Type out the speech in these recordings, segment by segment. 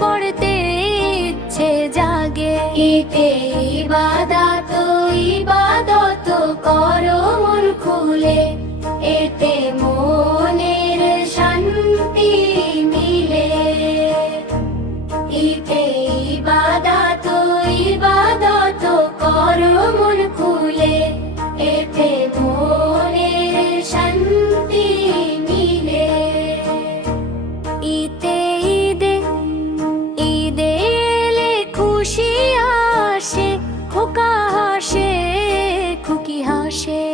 পড়তে ইচ্ছে জাগে। ঈদে ইবাদত ইবাদত করো মন খুলে, এতে মনের শান্তি মিলে। ঈদে ইবাদত ইবাদত করো মন খুলে, এতে মনের শান্তি মিলে। ঈদে ঈদে ঈদে এলে খুশি আসে, খোকা হাসে খুকি হাসে।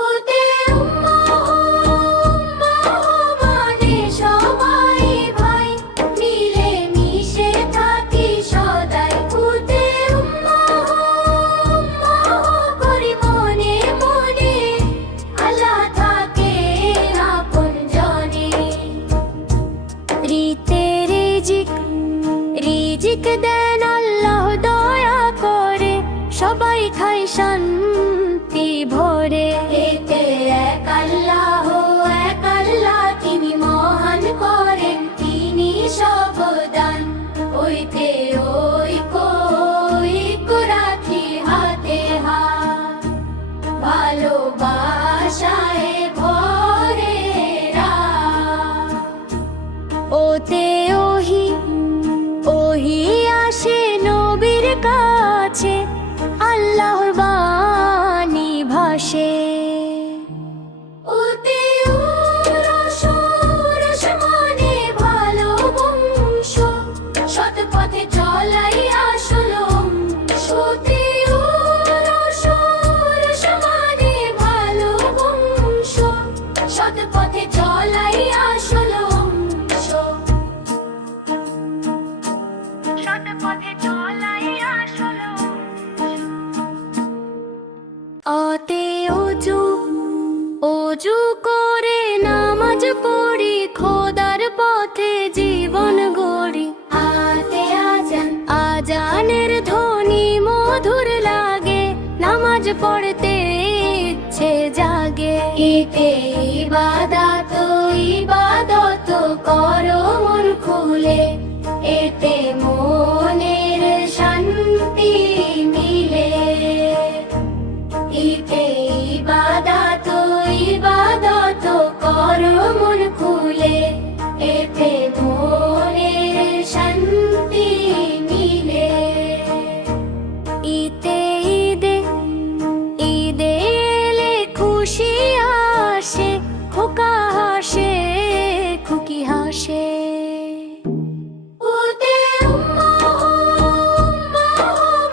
ওতে উম্মাহ মানে সবাই ভাই, মিলে মিশে থাকি সদাই। ওতে উম্মাহ করি মনে মনে, আল্লাহ থাকে আপন জনে। রিজিক দেন আল্লাহ দয়া করে, সবাই খায় শান্তি ভরে। এতে এক আল্লাহ তিনি মহান করেন, তিনি সব দান। ওইতে ঐক্য রাখি হাতে হাত, ভালোবাসায় ভরে রাত। ওতে ওহি আসে নবীর কাছে, আল্লাহর বাণী ভাসে। ওতে রস মানে ভালো বংশ, সৎ পথে চলাই আসল অংশ। ওতে রস মানে ভালো বংশ, সৎ পথে চলাই আসল অংশ। সৎ পথে চলাই আসল অতে অজু করে নামাজ পড়ি, খোদার পথে জীবন গড়ি। হাতে আজানের ধ্বনি মধুর লাগে, নামাজ পড়তে ইচ্ছে জাগে। ঈদে ইবাদত ইবাদত করো মন খুলে, এতে মনের শান্তি মিলে। ঈদে ইবাদত ইবাদত করো মন খুলে, এতে মনের শান্তি মিলে। ঈদে ঈদে এলে খুশি আসে, খোকা হাসে খুকি হাসে। ওতে উম্মাহ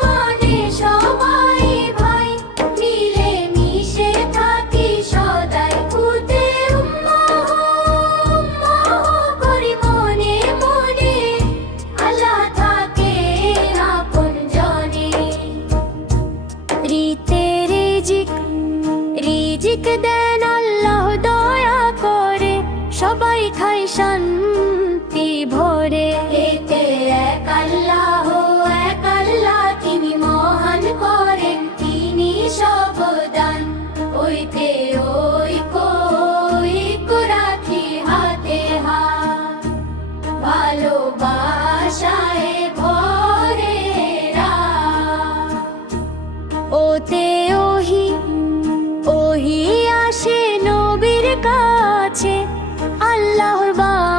মানে সবাই ভাই, মিলে মিশে থাকি সদাই। ওতে উম্মাহ করি মনে মনে, আল্লাহ থাকে আপন জনে। রিজিক দেন আল্লাহ দয়া করে, সবাই খায় শান্তি ভরে। এতে এক আল্লাহ তিনি মহান করেন, তিনি সব দান। ওইতে ঐক্য রাখি হাতে হাত, ভালোবাসায় ভরে রাত। ওতে ওহি আসে নবীর কাছে, আল্লাহর বাণী